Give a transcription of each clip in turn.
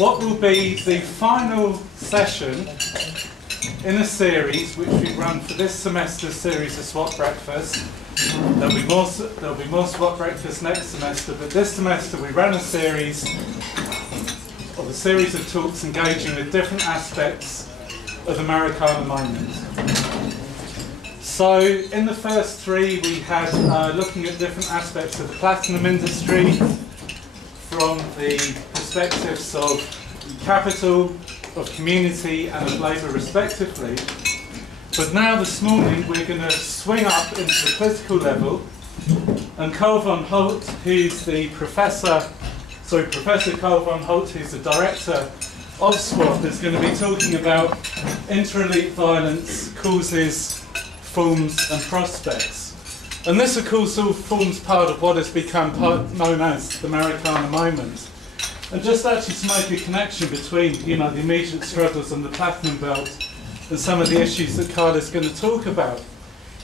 what will be the final session in a series which we run for this semester's series of swap breakfasts. There'll be more swap breakfasts next semester, but this semester we ran a series of talks engaging with different aspects of the Marikana moment. So in the first three we had looking at different aspects of the platinum industry from the perspectives of capital, of community and of labour respectively. But now this morning we're going to swing up into the political level, and Carl von Holdt, who's the Professor Carl von Holdt, who's the director of SWAP, is going to be talking about intra-elite violence, causes, forms and prospects. And this of course all forms part of what has become known as the Marikana moment. And just actually to make a connection between the immediate struggles on the platinum belt and some of the issues that Carl is going to talk about.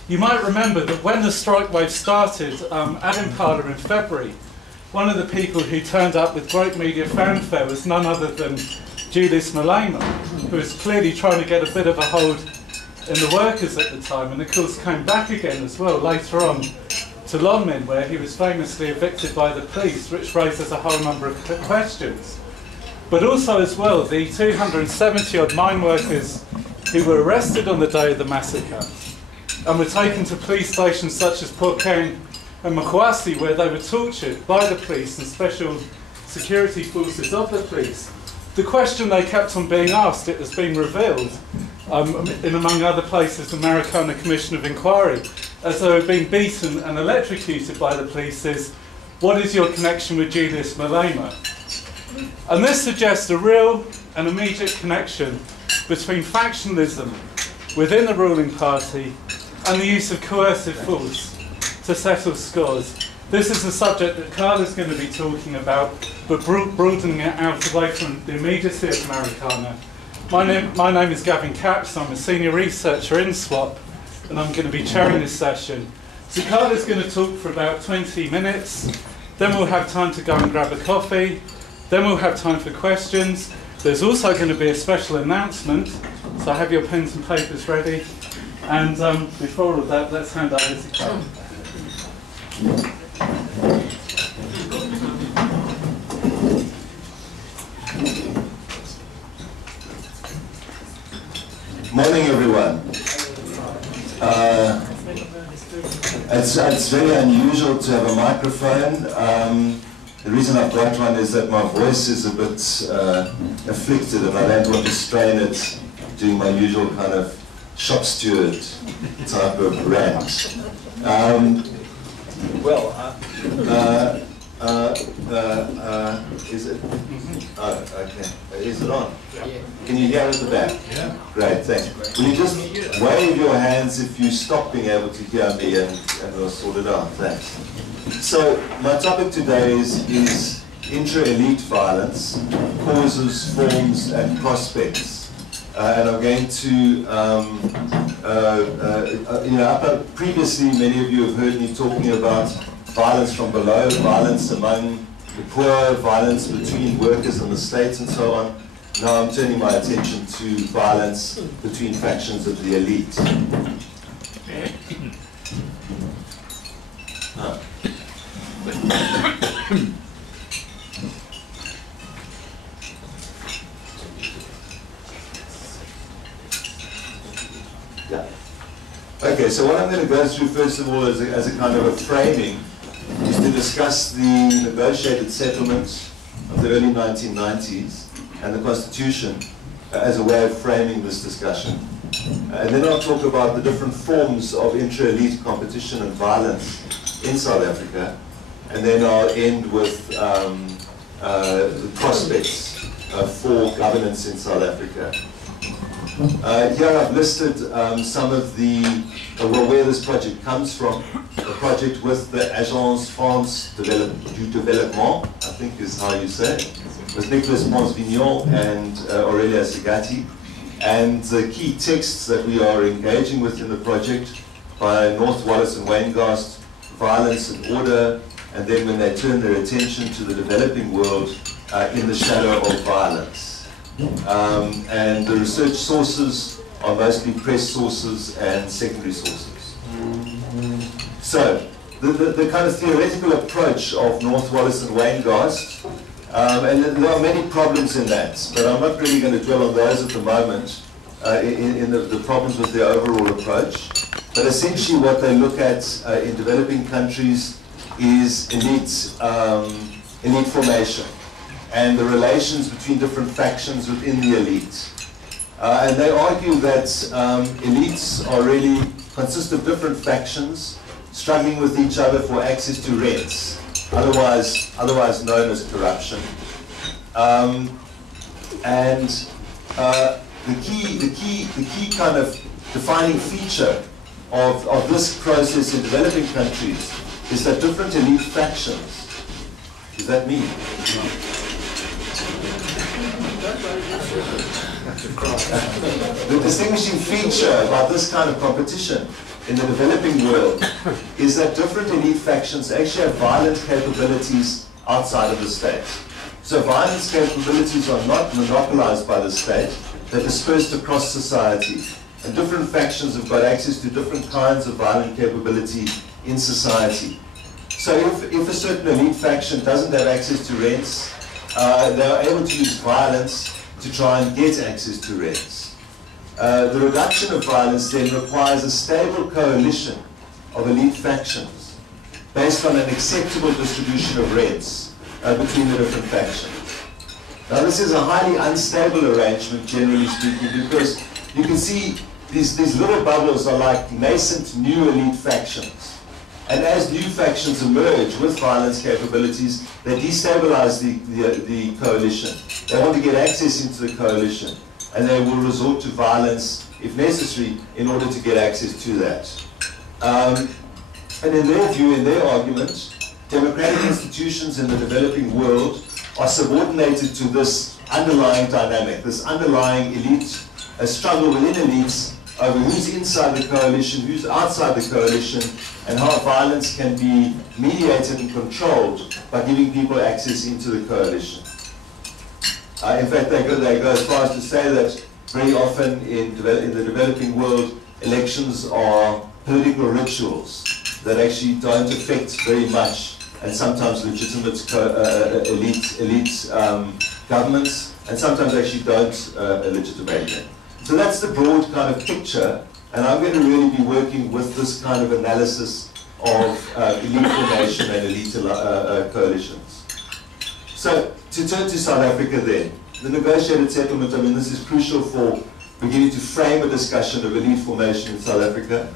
You might remember that when the strike wave started at Impala in February, one of the people who turned up with great media fanfare was none other than Julius Malema, who was clearly trying to get a bit of a hold in the workers at the time, and of course came back again as well later on to Lonmin, where he was famously evicted by the police, which raises a whole number of questions. But also as well, the 270 odd mine workers who were arrested on the day of the massacre and were taken to police stations such as Pokang and Makwasi, where they were tortured by the police and special security forces of the police. The question they kept on being asked, it has been revealed, in among other places the Marikana Commission of Inquiry, as they were being beaten and electrocuted by the police, is, what is your connection with Julius Malema? And this suggests a real and immediate connection between factionalism within the ruling party and the use of coercive force to settle scores. This is a subject that Carl is going to be talking about, but broadening it out away from the immediacy of Marikana. My name is Gavin Capps. I'm a senior researcher in SWAP, and I'm going to be chairing this session. So Carl is going to talk for about 20 minutes, then we'll have time to go and grab a coffee, then we'll have time for questions. There's also going to be a special announcement, so have your pens and papers ready. And before all of that, let's hand over to Carl. Morning, everyone. It's very unusual to have a microphone. The reason I've got one is that my voice is a bit afflicted, and I don't want to strain it doing my usual kind of shop steward type of rant. Is it? Oh, okay. Is it on? Yeah. Can you hear at the back? Yeah. Great, thanks. Will you just wave your hands if you stop being able to hear me, and we'll sort it out. Thanks. So my topic today is intra-elite violence, causes, forms, and prospects. And I'm going to, previously many of you have heard me talking about violence from below, violence among the poor, violence between workers and the state, and so on. Now I'm turning my attention to violence between factions of the elite. Yeah. Okay, so what I'm going to go through first of all as a kind of a framing is to discuss the negotiated settlements of the early 1990s and the Constitution as a way of framing this discussion. And then I'll talk about the different forms of intra-elite competition and violence in South Africa. And then I'll end with the prospects for governance in South Africa. Here I've listed some of the, where this project comes from. A project with the Agence France du Développement, I think is how you say it, with Nicolas Pons-Vignon and Aurelia Segatti. And the key texts that we are engaging with in the project by North Wallace and Waingast, Violence and Order, and then when they turn their attention to the developing world, in the shadow of violence. And the research sources are mostly press sources and secondary sources. So, the kind of theoretical approach of North Wallis and Waingast, and there are many problems in that, but I'm not really going to dwell on those at the moment, in the problems with their overall approach. But essentially what they look at in developing countries is elite formation and the relations between different factions within the elite. And they argue that elites are really consist of different factions struggling with each other for access to rents, otherwise known as corruption. The key kind of defining feature of this process in developing countries is that different elite factions. Does that mean? The distinguishing feature about this kind of competition in the developing world is that different elite factions actually have violent capabilities outside of the state. So violence capabilities are not monopolized by the state, they're dispersed across society. And different factions have got access to different kinds of violent capability in society. So if a certain elite faction doesn't have access to rents, they are able to use violence to try and get access to rents. The reduction of violence then requires a stable coalition of elite factions based on an acceptable distribution of rents between the different factions. Now this is a highly unstable arrangement, generally speaking, because you can see these little bubbles are like nascent new elite factions. And as new factions emerge with violence capabilities, they destabilize the coalition. They want to get access into the coalition, and they will resort to violence, if necessary, in order to get access to that. And in their view, in their argument, democratic institutions in the developing world are subordinated to this underlying dynamic, this underlying elite, a struggle within elites over who's inside the coalition, who's outside the coalition, and how violence can be mediated and controlled by giving people access into the coalition. In fact, they go as far as to say that very often in the developing world, elections are political rituals that actually don't affect very much, and sometimes legitimate elite governments, and sometimes actually don't legitimate them. So that's the broad kind of picture, and I'm going to really be working with this kind of analysis of elite formation and elite coalitions. So, to turn to South Africa then, the negotiated settlement, I mean, this is crucial for beginning to frame a discussion of elite formation in South Africa.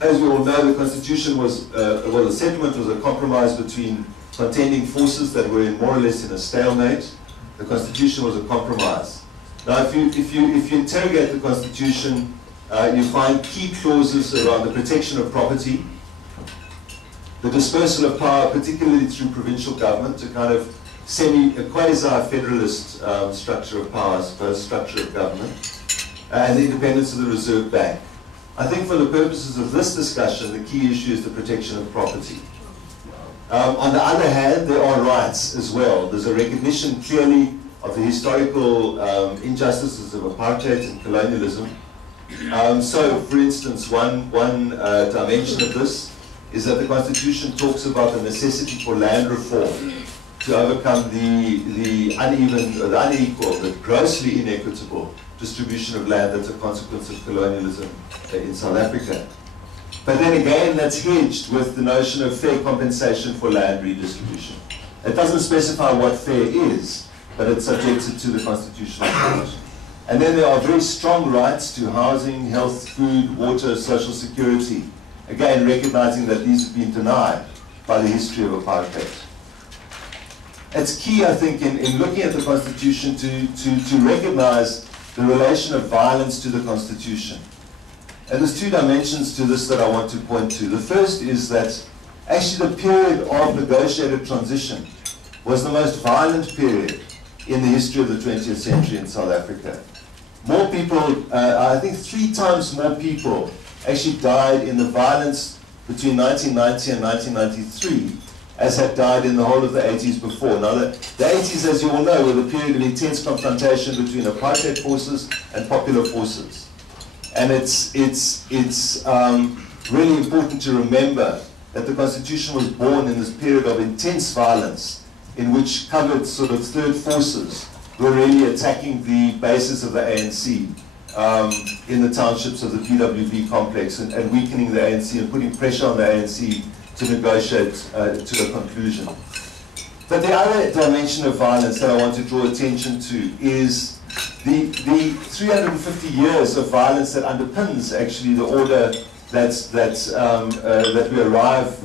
As we all know, the constitution was, well, the settlement was a compromise between contending forces that were more or less in a stalemate. The constitution was a compromise. Now, if you interrogate the Constitution, you find key clauses around the protection of property, the dispersal of power, particularly through provincial government, a kind of a quasi-federalist structure of power, I suppose, structure of government, and the independence of the Reserve Bank. I think for the purposes of this discussion, the key issue is the protection of property. On the other hand, there are rights as well. There's a recognition clearly of the historical injustices of apartheid and colonialism. So, for instance, one dimension of this is that the Constitution talks about the necessity for land reform to overcome the unequal, the grossly inequitable distribution of land that's a consequence of colonialism in South Africa. But then again, that's hedged with the notion of fair compensation for land redistribution. It doesn't specify what fair is, but it's subjected to the constitutional court. And then there are very strong rights to housing, health, food, water, social security, again recognizing that these have been denied by the history of apartheid. It's key, I think, in looking at the Constitution to recognize the relation of violence to the Constitution. And there's two dimensions to this that I want to point to. The first is that actually the period of negotiated transition was the most violent period in the history of the 20th century in South Africa. More people, I think 3 times more people actually died in the violence between 1990 and 1993 as had died in the whole of the 80s before. Now, the 80s, as you all know, were the period of intense confrontation between apartheid forces and popular forces. And it's really important to remember that the Constitution was born in this period of intense violence in which covered sort of third forces were really attacking the basis of the ANC in the townships of the PWV complex and weakening the ANC and putting pressure on the ANC to negotiate to a conclusion. But the other dimension of violence that I want to draw attention to is the 350 years of violence that underpins actually the order that we arrive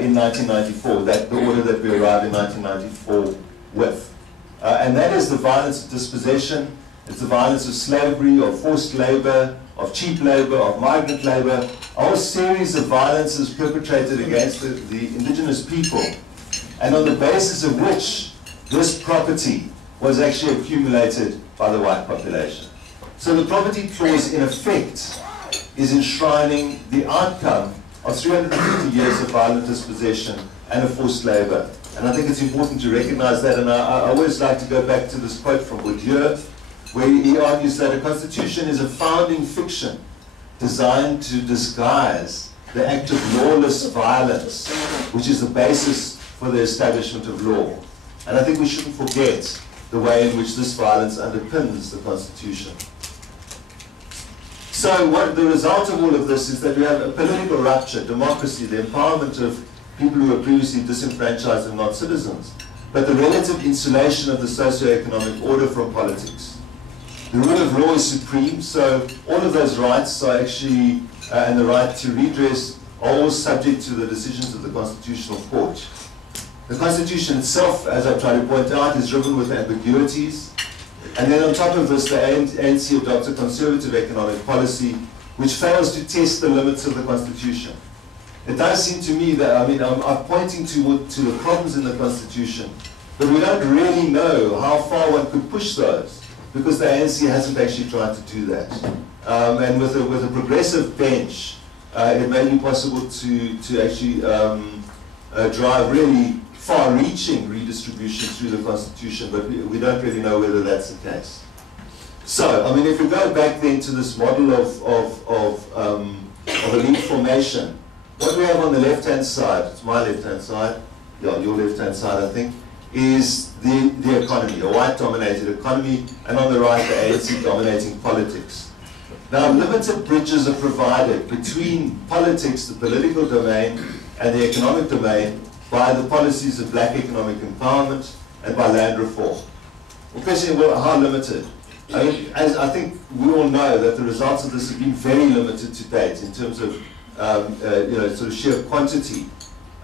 in 1994, the order that we arrived in 1994 with. And that is the violence of dispossession, it's the violence of slavery, of forced labor, of cheap labor, of migrant labor, a whole series of violences perpetrated against the indigenous people, and on the basis of which this property was actually accumulated by the white population. So the property clause, in effect, is enshrining the outcome of 350 years of violent dispossession and of forced labor. And I think it's important to recognize that, and I always like to go back to this quote from Bourdieu, where he argues that a constitution is a founding fiction designed to disguise the act of lawless violence, which is the basis for the establishment of law. And I think we shouldn't forget the way in which this violence underpins the Constitution. So what the result of all of this is that we have a political rupture, democracy, the empowerment of people who were previously disenfranchised and not citizens, but the relative insulation of the socio-economic order from politics. The rule of law is supreme, so all of those rights are actually, and the right to redress, are all subject to the decisions of the Constitutional Court. The Constitution itself, as I try to point out, is riven with ambiguities. And then on top of this, the ANC adopts a conservative economic policy which fails to test the limits of the Constitution. It does seem to me that, I mean, I'm pointing to the problems in the Constitution, but we don't really know how far one could push those, because the ANC hasn't actually tried to do that. And with a progressive bench, it may be possible to actually drive really far-reaching redistribution through the Constitution, but we don't really know whether that's the case. So, I mean, if we go back then to this model of elite formation, what we have on the left-hand side, it's my left-hand side, yeah, your left-hand side, I think, is the economy, a white-dominated economy, and on the right, the ANC dominating politics. Now, limited bridges are provided between politics, the political domain, and the economic domain by the policies of black economic empowerment and by land reform. The question, well, how limited? I mean, as I think we all know that the results of this have been very limited to date in terms of sort of sheer quantity.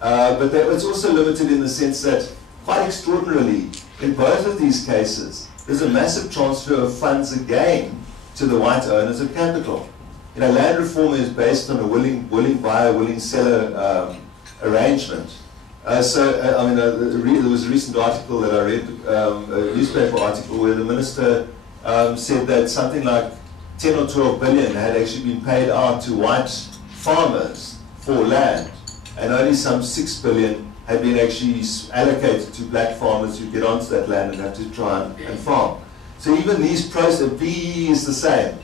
But it's also limited in the sense that, quite extraordinarily, in both of these cases, there's a massive transfer of funds again to the white owners of capital. You know, land reform is based on a willing buyer, willing seller arrangement. There was a recent article that I read, a newspaper article, where the minister said that something like 10 or 12 billion had actually been paid out to white farmers for land, and only some 6 billion had been actually allocated to black farmers who get onto that land and have to try and farm. So even these processes, BEE is the same.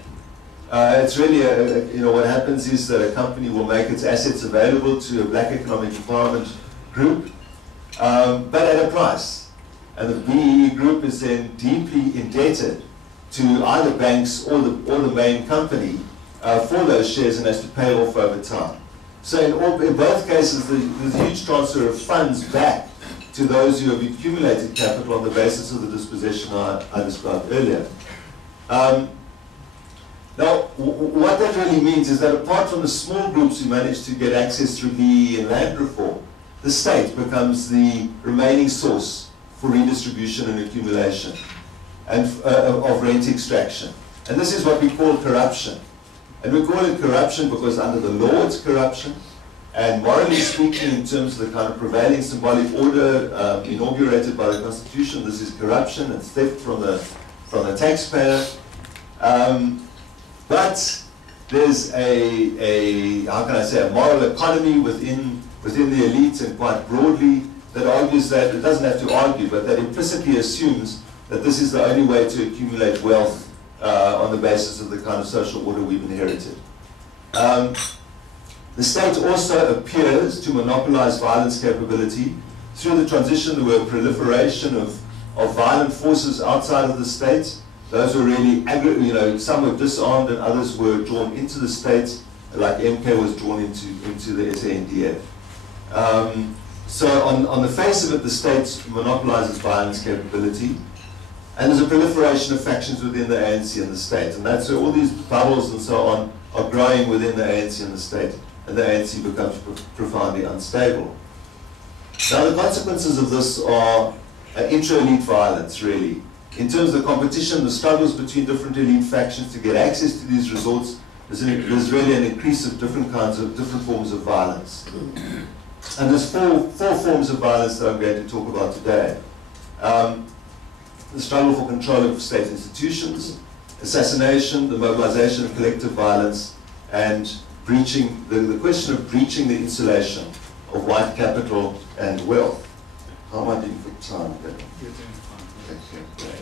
It's really, what happens is that a company will make its assets available to a black economic empowerment group, but at a price. And the BEE group is then deeply indebted to either banks or the main company for those shares, and has to pay off over time. So in both cases, there's a huge transfer of funds back to those who have accumulated capital on the basis of the dispossession I described earlier. Now, what that really means is that apart from the small groups who manage to get access through BEE and land reform, the state becomes the remaining source for redistribution and accumulation and of rent extraction. And this is what we call corruption. And we call it corruption because under the law it's corruption, and morally speaking, in terms of the kind of prevailing symbolic order inaugurated by the Constitution, this is corruption and theft from the taxpayer. But there's a moral economy within the elite, and quite broadly, that argues that, it doesn't have to argue, but that implicitly assumes that this is the only way to accumulate wealth on the basis of the kind of social order we've inherited. The state also appears to monopolize violence capability. Through the transition, there were a proliferation of violent forces outside of the state. Those were really, some were disarmed and others were drawn into the state, like MK was drawn into the SANDF. So on the face of it, the state monopolizes violence capability. And there's a proliferation of factions within the ANC and the state. And that's where all these bubbles and so on are growing within the ANC and the state. And the ANC becomes profoundly unstable. Now the consequences of this are intra-elite violence, really. In terms of the competition, the struggles between different elite factions to get access to these resorts, there's really an increase of different forms of violence. And there's four forms of violence that I'm going to talk about today. The struggle for control of state institutions, assassination, the mobilization of collective violence, and breaching, the question of breaching the insulation of white capital and wealth. How am I doing for time? You're doing fine. Okay, great.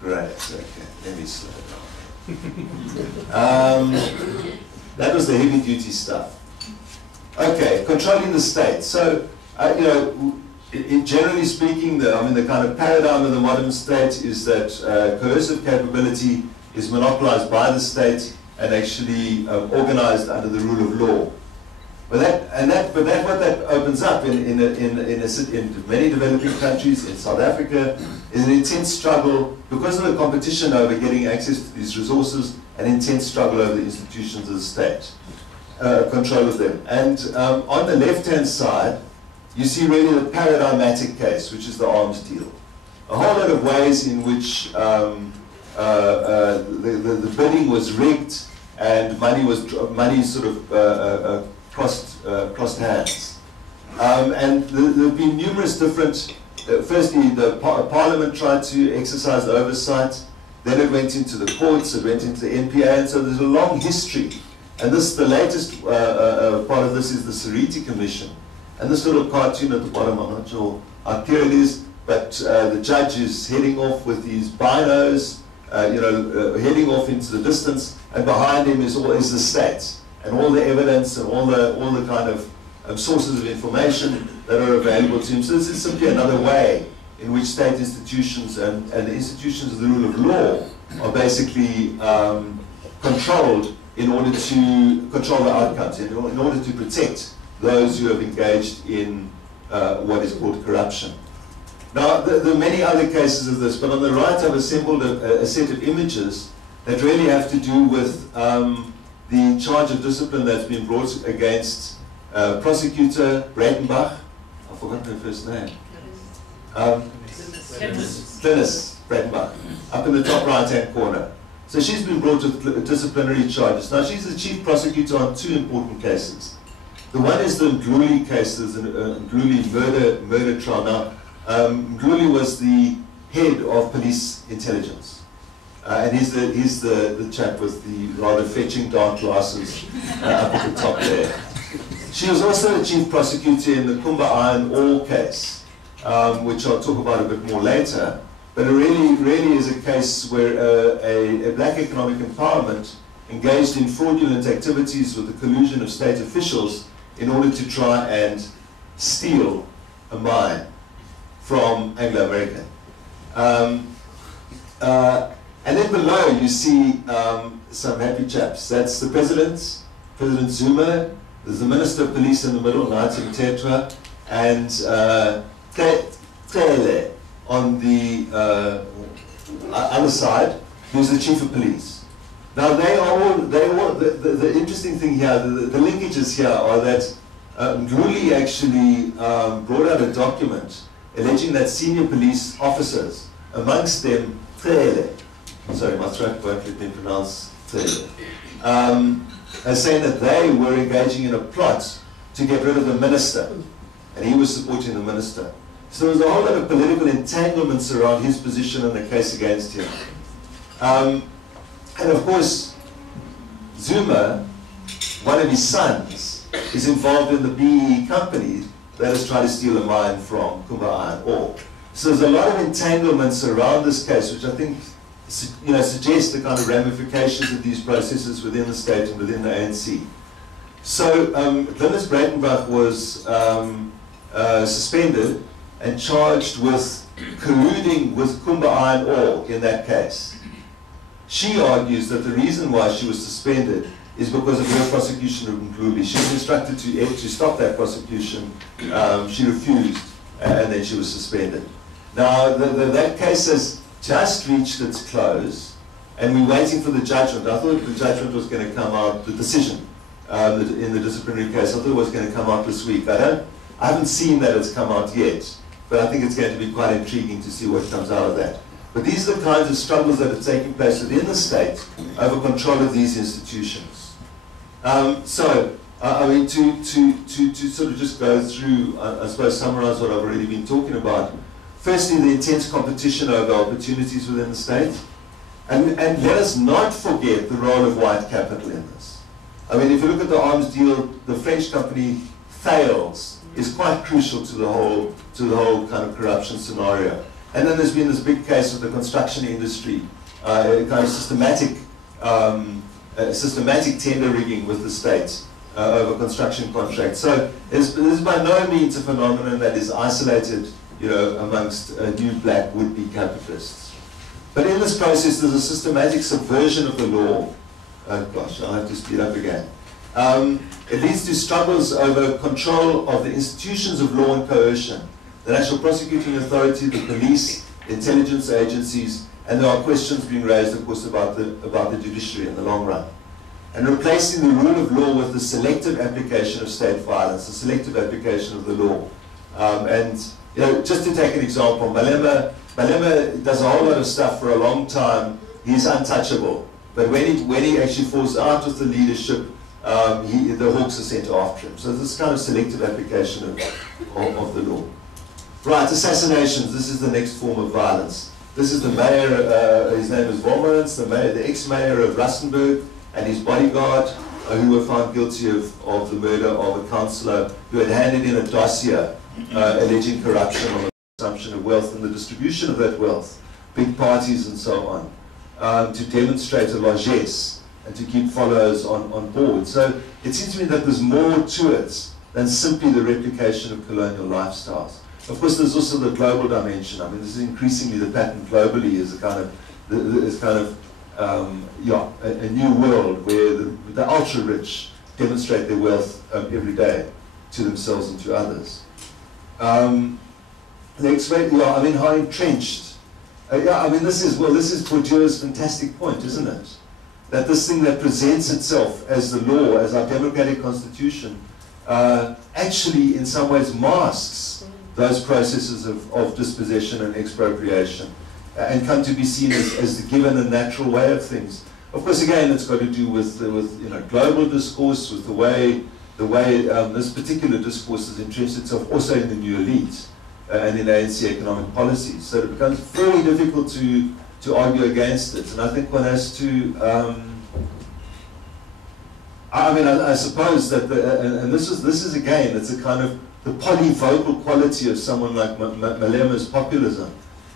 10 minutes. Great, okay. Let me slow down. That was the heavy-duty stuff. Okay, controlling the state. So, generally speaking, the kind of paradigm of the modern state is that coercive capability is monopolized by the state and actually organized under the rule of law. But what that opens up in many developing countries, in South Africa, is an intense struggle because of the competition over getting access to these resources, an intense struggle over the institutions of the state, control of them. And on the left-hand side, you see really the paradigmatic case, which is the arms deal. A whole lot of ways in which the bidding was rigged and money sort of crossed hands. And there have been numerous different, firstly the Parliament tried to exercise oversight, then it went into the courts, it went into the NPA, and so there's a long history. And the latest part of this is the Secrecy Commission. And this little cartoon at the bottom, I'm not sure how clear it is, but the judge is heading off with these binos, heading off into the distance, and behind him is the state, and all the evidence and all the kind of sources of information that are available to him. So this is simply another way in which state institutions and the institutions of the rule of law are basically controlled in order to control the outcomes, in order to protect those who have engaged in what is called corruption. Now, there are many other cases of this, but on the right I've assembled a set of images that really have to do with the charge of discipline that's been brought against prosecutor Breitenbach. I've forgotten her first name. Dennis Breitenbach, up in the top right-hand corner. So she's been brought with disciplinary charges. Now, she's the chief prosecutor on two important cases. The one is the Mdluli case, the Mdluli murder trial. Now, Mdluli was the head of police intelligence. And he's the chap with the rather fetching dark glasses up at the top there. She was also the chief prosecutor in the Kumba Iron Ore case, which I'll talk about a bit more later. But it really is a case where a black economic empowerment engaged in fraudulent activities with the collusion of state officials in order to try and steal a mine from Anglo-American. And then below you see some happy chaps. That's the President Zuma. There's the Minister of Police in the middle, Nathi Mthethwa, and Tele on the other side, who's the Chief of Police. Now the interesting thing here, the linkages here are that Mdluli actually brought out a document alleging that senior police officers, amongst them Tele, sorry, my throat won't let me pronounce Tele, saying that they were engaging in a plot to get rid of the minister, and he was supporting the minister. So there was a whole lot of political entanglements around his position and the case against him. And of course, Zuma, one of his sons, is involved in the BEE company that has tried to steal a mine from Kumba Iron Ore. So there's a lot of entanglements around this case, which I think suggest the kind of ramifications of these processes within the state and within the ANC. So Linus Breitenbach was suspended and charged with colluding with Kumba Iron Ore in that case. She argues that the reason why she was suspended is because of her prosecution of Mkhululi. She was instructed to stop that prosecution. She refused, and then she was suspended. Now, that case has just reached its close, and we're waiting for the judgment. I thought the judgment was going to come out, the decision in the disciplinary case, I thought it was going to come out this week. I haven't seen that it's come out yet, but I think it's going to be quite intriguing to see what comes out of that. But these are the kinds of struggles that are taking place within the state over control of these institutions. I mean, to sort of just go through, I suppose, summarize what I've already been talking about. Firstly, the intense competition over opportunities within the state. And let us not forget the role of white capital in this. I mean, if you look at the arms deal, the French company Thales is quite crucial to the whole kind of corruption scenario. And then there's been this big case with the construction industry, kind of systematic tender rigging with the state over construction contracts. So this is by no means a phenomenon that is isolated, amongst new black would-be capitalists. But in this process, there's a systematic subversion of the law. Oh gosh, I'll have to speed up again. It leads to struggles over control of the institutions of law and coercion, the National Prosecuting Authority, the police, intelligence agencies, and there are questions being raised, of course, about the judiciary in the long run. And replacing the rule of law with the selective application of state violence, the selective application of the law. Just to take an example, Malema does a whole lot of stuff for a long time. He's untouchable. But when he actually falls out with the leadership, the hawks are sent after him. So this kind of selective application of the law. Right, assassinations. This is the next form of violence. This is the mayor, his name is Vormans, the ex-mayor of Rustenburg, and his bodyguard, who were found guilty of the murder of a councillor who had handed in a dossier alleging corruption on the consumption of wealth and the distribution of that wealth, big parties and so on, to demonstrate a largesse and to keep followers on board. So it seems to me that there's more to it than simply the replication of colonial lifestyles. Of course, there's also the global dimension. I mean, this is increasingly the pattern globally is a kind of a new world where the ultra-rich demonstrate their wealth every day to themselves and to others. I mean, how entrenched. This is Bourdieu's fantastic point, isn't it? That this thing that presents itself as the law, as our democratic constitution, actually in some ways masks those processes of dispossession and expropriation, and come to be seen as the given and natural way of things. Of course, again, it's got to do with global discourse, with the way this particular discourse has entrenched itself also in the new elite and in ANC economic policies. So it becomes very difficult to argue against it. And I think one has to. I suppose that this is again, it's a kind of the polyvocal quality of someone like Malema's populism,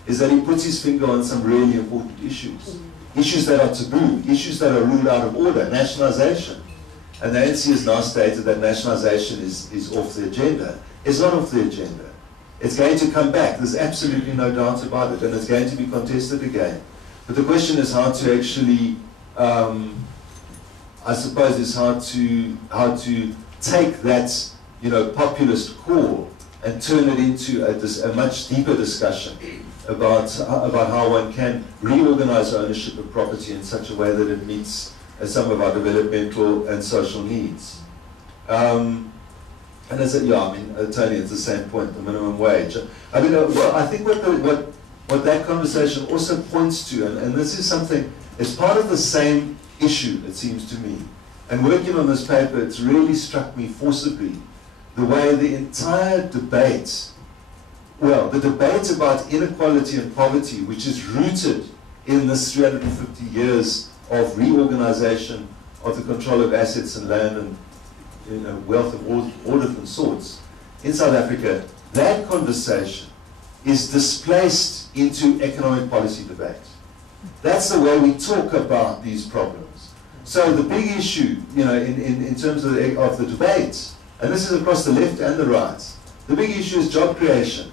is that he puts his finger on some really important issues. Issues that are taboo, issues that are ruled out of order, nationalization. And the ANC has now stated that nationalization is off the agenda. It's not off the agenda. It's going to come back, there's absolutely no doubt about it, and it's going to be contested again. But the question is how to actually, I suppose, is how to take that populist call and turn it into a much deeper discussion about how one can reorganize ownership of property in such a way that it meets some of our developmental and social needs. And Tony, it's the same point, the minimum wage. I think what that conversation also points to, and this is something, it's part of the same issue, it seems to me. And working on this paper, it's really struck me forcibly the way the entire debate, the debate about inequality and poverty, which is rooted in this 350 years of reorganization of the control of assets and land and wealth of all different sorts, in South Africa, that conversation is displaced into economic policy debate. That's the way we talk about these problems. So the big issue, you know, in terms of the debate, and this is across the left and the right, the big issue is job creation.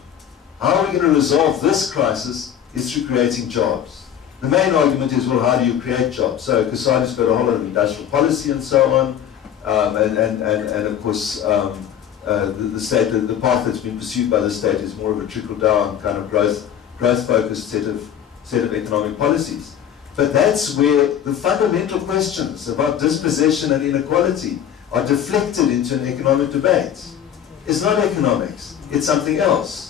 How are we going to resolve this crisis is through creating jobs. The main argument is, well, how do you create jobs? So Kasadi's got a whole lot of industrial policy and so on, and of course, the path that's been pursued by the state is more of a trickle-down kind of growth-focused set of economic policies. But that's where the fundamental questions about dispossession and inequality are deflected into an economic debate. It's not economics, it's something else.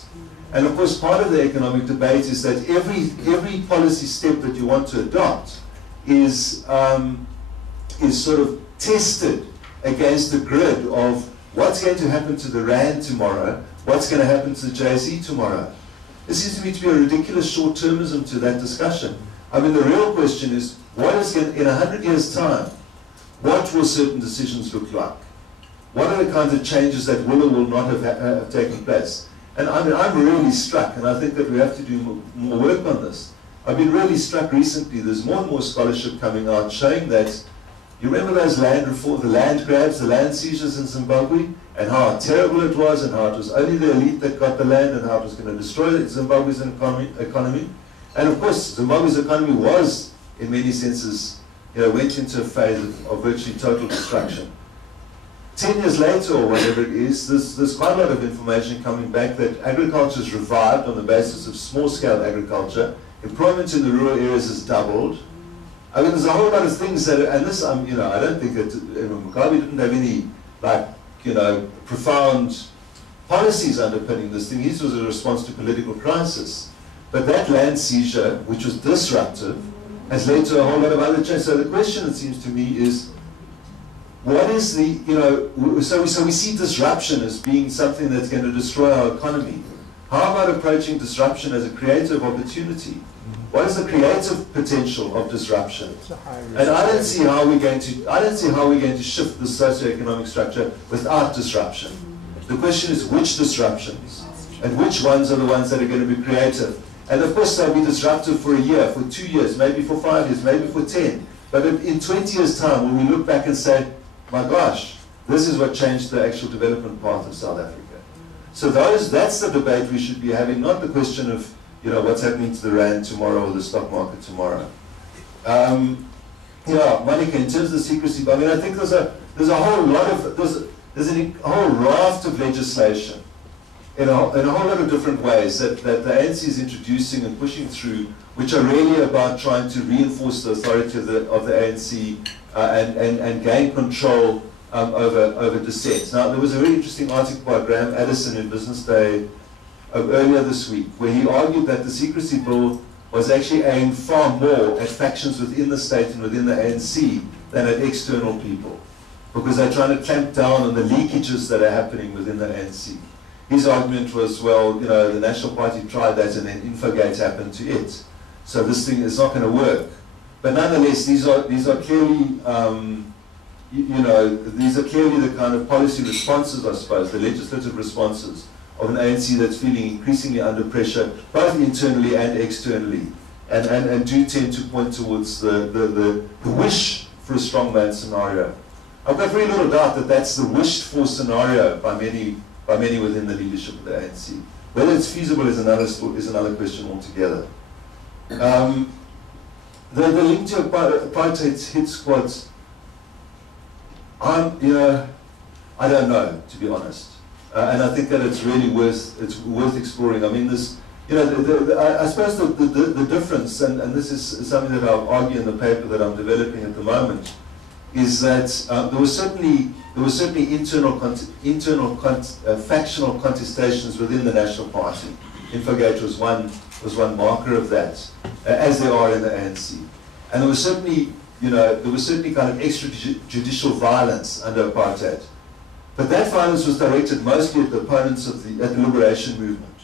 And of course, part of the economic debate is that every policy step that you want to adopt is sort of tested against the grid of what's going to happen to the Rand tomorrow, what's going to happen to the JSE tomorrow. There seems to me to be a ridiculous short-termism to that discussion. I mean, the real question is, what is going, in 100 years' time, what will certain decisions look like? What are the kinds of changes that will or will not have taken place? And I mean, I'm really struck, and I think that we have to do more work on this. I've been really struck recently. There's more and more scholarship coming out showing that, you remember those land reform, the land grabs, the land seizures in Zimbabwe, and how terrible it was, and how it was only the elite that got the land, and how it was going to destroy Zimbabwe's economy. And of course, Zimbabwe's economy was, in many senses, you know, went into a phase of virtually total destruction. 10 years later, or whatever it is, there's quite a lot of information coming back that agriculture is revived on the basis of small-scale agriculture. Employment in the rural areas has doubled. I mean, there's a whole lot of things that, and this, you know, I don't think that Mugabe didn't have any, like, you know, profound policies underpinning this thing. His was a response to political crisis. But that land seizure, which was disruptive, has led to a whole lot of other changes. So the question, it seems to me, is, what is the, you know, so we see disruption as being something that's going to destroy our economy. How about approaching disruption as a creative opportunity? What is the creative potential of disruption? And I don't see how we're going to shift the socioeconomic structure without disruption. The question is which disruptions, and which ones are the ones that are going to be creative. And of course they'll be disruptive for a year, for 2 years, maybe for 5 years, maybe for 10. But in 20 years' time, when we look back and say, my gosh, this is what changed the actual development path of South Africa. So that's the debate we should be having, not the question of, you know, what's happening to the Rand tomorrow or the stock market tomorrow. Yeah, Monica, in terms of the secrecy, I mean, I think there's a whole lot of, there's a whole raft of legislation in a whole lot of different ways that the ANC is introducing and pushing through, which are really about trying to reinforce the authority of the ANC and gain control over dissent. Now, there was a very interesting article by Graham Addison in Business Day earlier this week, where he argued that the secrecy bill was actually aimed far more at factions within the state and within the ANC than at external people, because they're trying to clamp down on the leakages that are happening within the ANC. His argument was, well, you know, the National Party tried that and then Infogate happened to it. So this thing is not going to work. But nonetheless, these are clearly, you know, these are clearly the kind of policy responses, I suppose, the legislative responses of an ANC that's feeling increasingly under pressure, both internally and externally, and do tend to point towards the wish for a strongman scenario. I've got very little doubt that that's the wished for scenario by many within the leadership of the ANC. Whether it's feasible is another question altogether. The link to apartheid hit squads, you know, I don't know, to be honest. And I think that it's really worth exploring. I mean, this, you know, I suppose the difference, and this is something that I'll argue in the paper that I'm developing at the moment, is that there was certainly internal factional contestations within the National Party. Infogate was one marker of that, as there are in the ANC. And there was certainly, you know, kind of extrajudicial violence under apartheid. But that violence was directed mostly at the opponents of the liberation movement.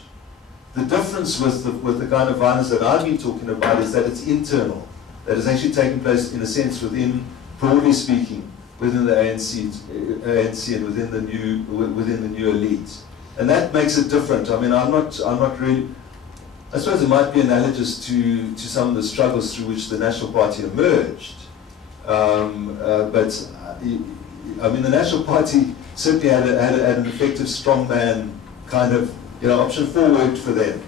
The difference with the kind of violence that I've been talking about is that it's internal, that it's actually taking place in a sense within, broadly speaking, within the ANC and within the new elite. And that makes it different. I mean, I'm not really, I suppose it might be analogous to some of the struggles through which the National Party emerged. But I mean, the National Party certainly had an effective strongman kind of, option 4 worked for them.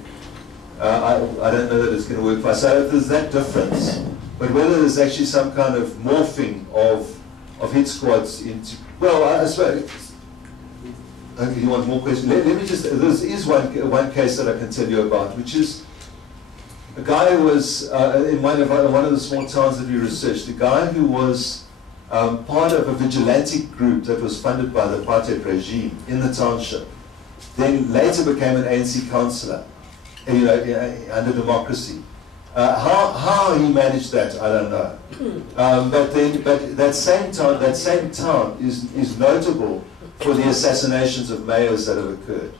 I don't know that it's going to work for us. So there's that difference. But whether there's actually some kind of morphing of hit squads into, well, I suppose, okay, you want more questions? Let me just, there is one case that I can tell you about, which is a guy who was, in one of the small towns that we researched, a guy who was part of a vigilante group that was funded by the apartheid regime in the township, then later became an ANC councillor, under democracy. How he managed that, I don't know. But that same town is notable for the assassinations of mayors that have occurred.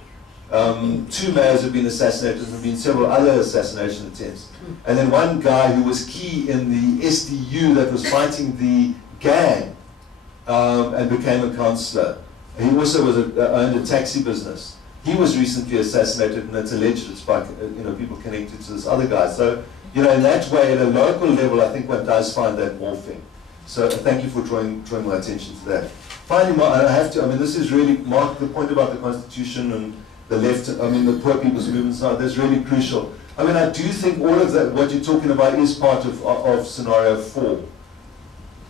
2 mayors have been assassinated, and there have been several other assassination attempts. And then one guy who was key in the SDU that was fighting the gang and became a councillor. He also owned a taxi business. He was recently assassinated, and it's alleged it's by people connected to this other guy. So, in that way, at a local level, I think one does find that morphing. So thank you for drawing my attention to that. Finally, this is really, Mark, the point about the Constitution and the left, the poor people's movements now, that's really crucial. I mean, I do think all of that, what you're talking about, is part of scenario 4.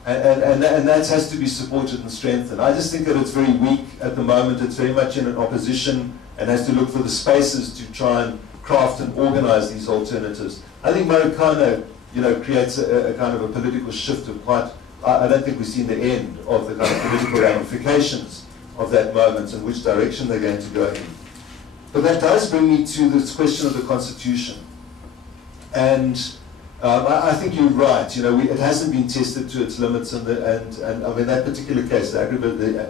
And that has to be supported and strengthened. I just think that it's very weak at the moment. It's very much in an opposition and has to look for the spaces to try and craft and organize these alternatives. I think Marikana, creates a kind of a political shift of quite, I don't think we've seen the end of the kind of political ramifications of that moment and which direction they're going to go in. But that does bring me to this question of the Constitution. And I think you're right. It hasn't been tested to its limits, and I mean that particular case, the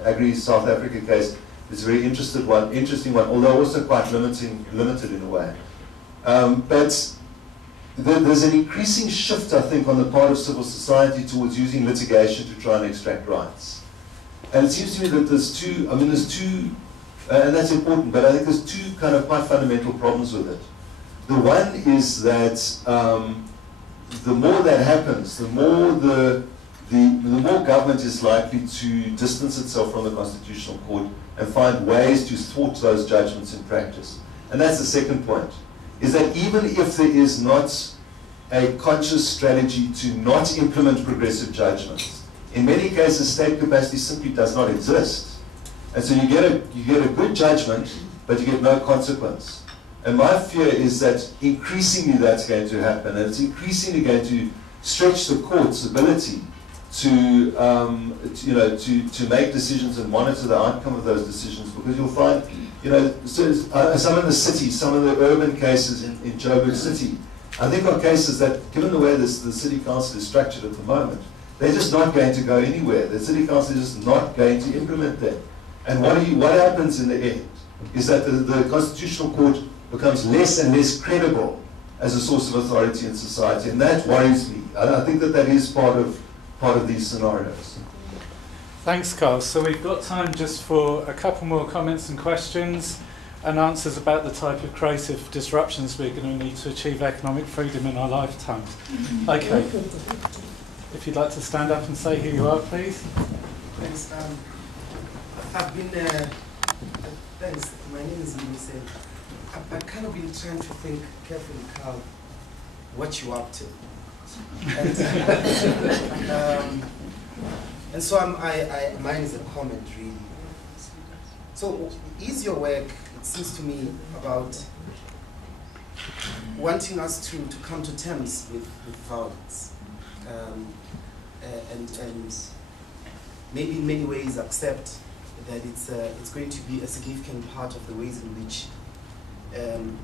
Agri South Africa case, is a very interesting one, although also quite limited in a way. But there's an increasing shift, I think, on the part of civil society towards using litigation to try and extract rights. And it seems to me that there's two, and that's important, but I think there's 2 kind of quite fundamental problems with it. The one is that the more that happens, the more government is likely to distance itself from the Constitutional Court and find ways to thwart those judgments in practice. And that's the second point, is that even if there is not a conscious strategy to not implement progressive judgments, in many cases state capacity simply does not exist. And so you get a good judgment, but you get no consequence. And my fear is that increasingly that's going to happen, and it's increasingly going to stretch the court's ability to make decisions and monitor the outcome of those decisions, because you'll find, some of the cities, some of the urban cases in Joburg City, I think are cases that, given the way the city council is structured at the moment, they're just not going to go anywhere. The city council is just not going to implement them. And what happens in the end is that the Constitutional Court becomes less and less credible as a source of authority in society, and that worries me. I think that is part of these scenarios. Thanks, Carl. So we've got time just for a couple more comments and questions and answers about the type of creative disruptions we're going to need to achieve economic freedom in our lifetimes. Okay. If you'd like to stand up and say who you are, please. Thanks. I've been, thanks. My name is Muse. I've kind of been trying to think carefully, Carl, what you're up to. And so mine is a comment, really. So is your work, it seems to me, about wanting us to come to terms with violence and maybe in many ways accept that it's going to be a significant part of the ways in which an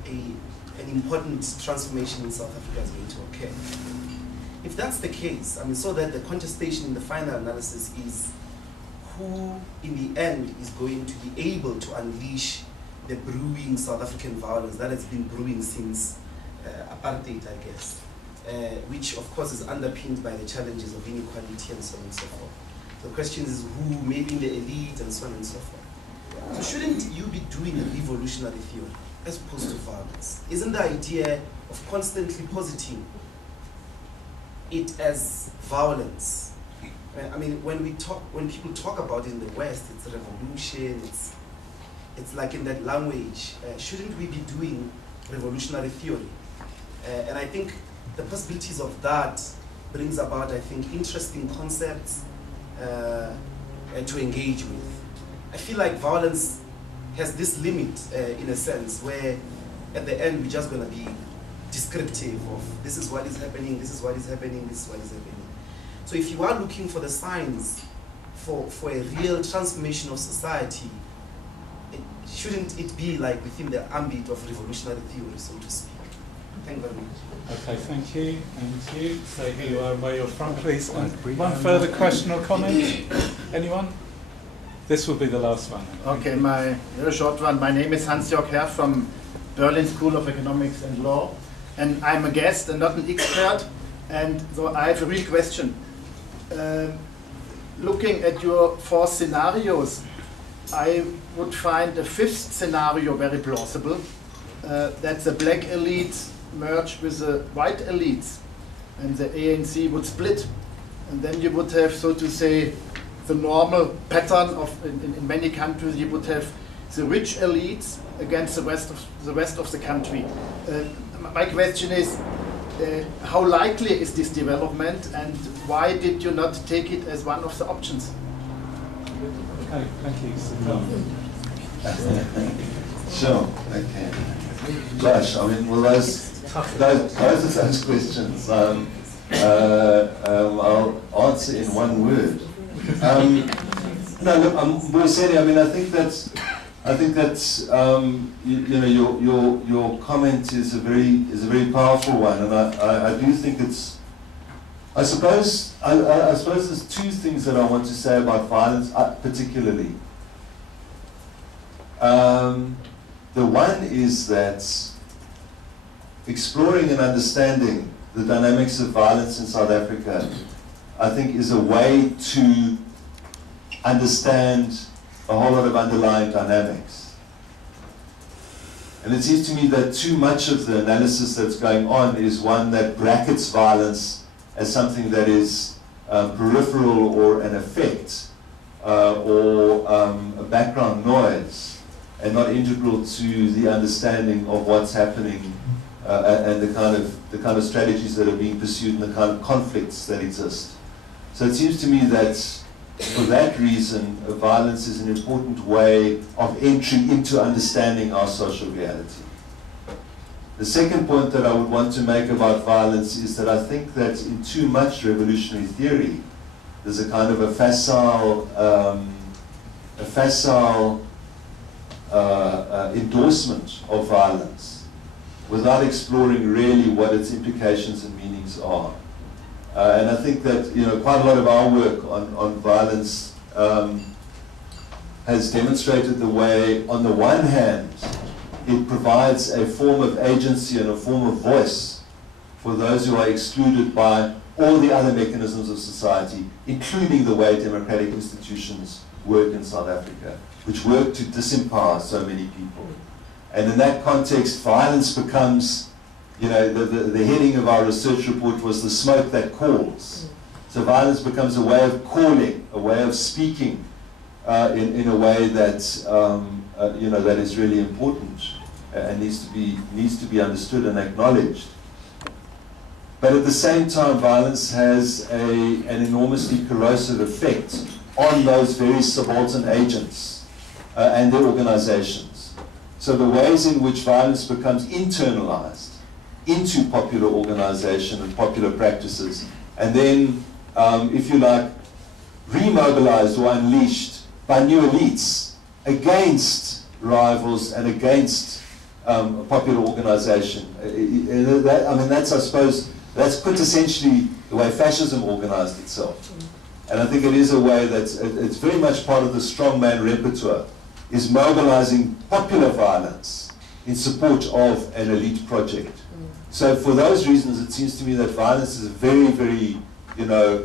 important transformation in South Africa is going to occur. If that's the case, so that the contestation in the final analysis is who, in the end, is going to be able to unleash the brewing South African violence that has been brewing since apartheid, I guess, which, of course, is underpinned by the challenges of inequality and so on and so forth. The question is who, maybe in the elite and so on and so forth. shouldn't you be doing a revolutionary theory as opposed to violence? Isn't the idea of constantly positing it as violence? I mean, when people talk about it in the West, it's a revolution, it's like in that language. Shouldn't we be doing revolutionary theory? And I think the possibilities of that brings about, I think, interesting concepts to engage with. I feel like violence has this limit, in a sense, where at the end we're just going to be descriptive of this is what is happening, this is what is happening, this is what is happening. So if you are looking for the signs for a real transformation of society, shouldn't it be like within the ambit of revolutionary theory, so to speak? Thank you very much. Okay, thank you. And you, say who you are and where you're from, please. And one further question or comment? Anyone? This will be the last one. Okay, my very short one. My name is Hans-Jörg Herr from Berlin School of Economics and Law. And I'm a guest and not an expert. And so I have a real question. Looking at your 4 scenarios, I would find the 5th scenario very plausible. That the black elite merge with the white elites, and the ANC would split. And then you would have, so to say, the normal pattern of in many countries. You would have the rich elites against the rest of the country. My question is, how likely is this development, and why did you not take it as one of the options? Okay, thank you. Sure, okay. Gosh, I mean, well, those are such questions. I'll answer in one word. No, look, Boiseni, I mean, I think that's you know, your comment is a very powerful one, and I do think it's. I suppose there's 2 things that I want to say about violence, particularly. The one is that exploring and understanding the dynamics of violence in South Africa, I think, is a way to understand a whole lot of underlying dynamics. And it seems to me that too much of the analysis that's going on is one that brackets violence as something that is peripheral or an effect or a background noise, and not integral to the understanding of what's happening and the kind of strategies that are being pursued and the kind of conflicts that exist. So it seems to me that for that reason, violence is an important way of entry into understanding our social reality. The second point that I would want to make about violence is that I think that in too much revolutionary theory, there's a kind of a facile endorsement of violence without exploring really what its implications and meanings are. And I think that, you know, quite a lot of our work on violence has demonstrated the way, on the one hand, it provides a form of agency and a form of voice for those who are excluded by all the other mechanisms of society, including the way democratic institutions work in South Africa, which work to disempower so many people. And in that context, violence becomes, you know, the heading of our research report was the smoke that calls. So violence becomes a way of calling, a way of speaking in a way that, you know, that is really important and needs to be understood and acknowledged. But at the same time, violence has an enormously corrosive effect on those very subaltern agents and their organizations. So the ways in which violence becomes internalized into popular organization and popular practices, and then, if you like, remobilized or unleashed by new elites against rivals and against popular organization. I mean, that's, I suppose, that's quintessentially the way fascism organized itself. And I think it is a way that's, it's very much part of the strongman repertoire, is mobilizing popular violence in support of an elite project. So for those reasons, it seems to me that violence is a very, very, you know,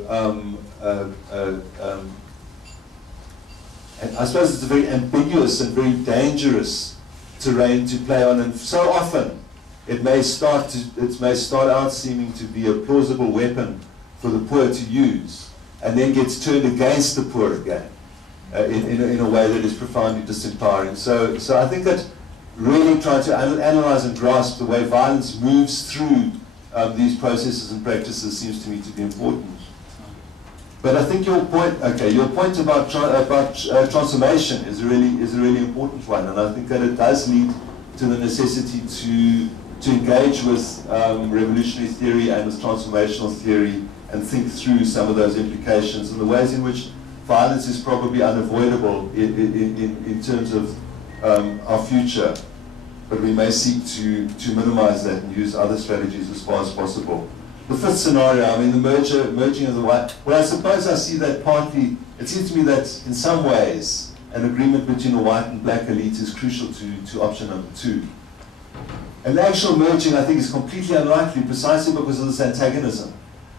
And I suppose it's a very ambiguous and very dangerous terrain to play on, and so often it may start out seeming to be a plausible weapon for the poor to use, and then gets turned against the poor again in a way that is profoundly disempowering. So I think that really trying to analyze and grasp the way violence moves through these processes and practices seems to me to be important. But I think your point about transformation is a really important one, and I think that it does lead to the necessity to engage with revolutionary theory and with transformational theory and think through some of those implications and the ways in which violence is probably unavoidable in terms of our future, but we may seek to minimize that and use other strategies as far as possible. The fifth scenario, I mean, the merging of the white, well, I suppose I see that partly, it seems to me that in some ways an agreement between the white and black elite is crucial to option number 2. And the actual merging, I think, is completely unlikely precisely because of this antagonism.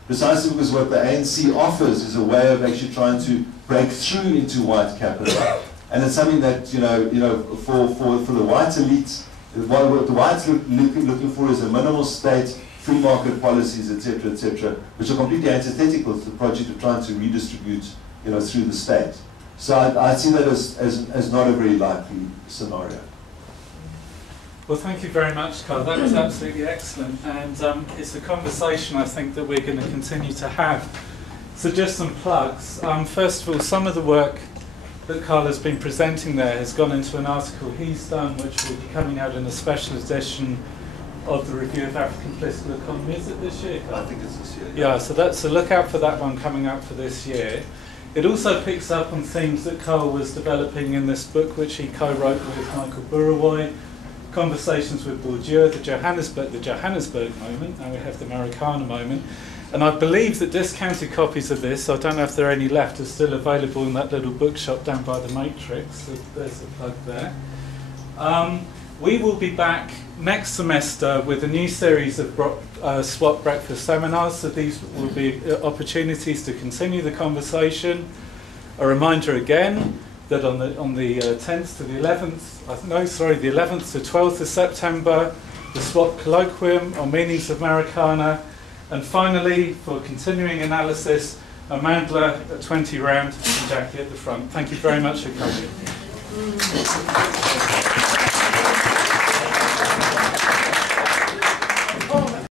Precisely because what the ANC offers is a way of actually trying to break through into white capital. And it's something that, for the white elite, what the whites looking for is a minimal state, free market policies, etc., which are completely antithetical to the project of trying to redistribute, through the state. So I see that as not a very likely scenario. Well, thank you very much, Carl. That was absolutely excellent, and it's a conversation I think that we're going to continue to have. So just some plugs. First of all, some of the work that Carl has been presenting there has gone into an article he's done, which will be coming out in a special edition of the Review of African Political Economy. Is it this year, Carl? I think it's this year. Yeah, so look out for that one coming out for this year. It also picks up on themes that Carl was developing in this book, which he co-wrote with Michael Burawoy, Conversations with Bourdieu, the Johannesburg moment, now we have the Marikana moment. And I believe that discounted copies of this, I don't know if there are any left, are still available in that little bookshop down by the Matrix, so there's a plug there. We will be back next semester with a new series of swap breakfast seminars, so these will be opportunities to continue the conversation. A reminder again that on the 10th to the 11th, the 11th to 12th of September, the swap colloquium on meanings of Marikana, and finally, for continuing analysis, a Mandler at 20 round and Jackie at the front. Thank you very much for coming.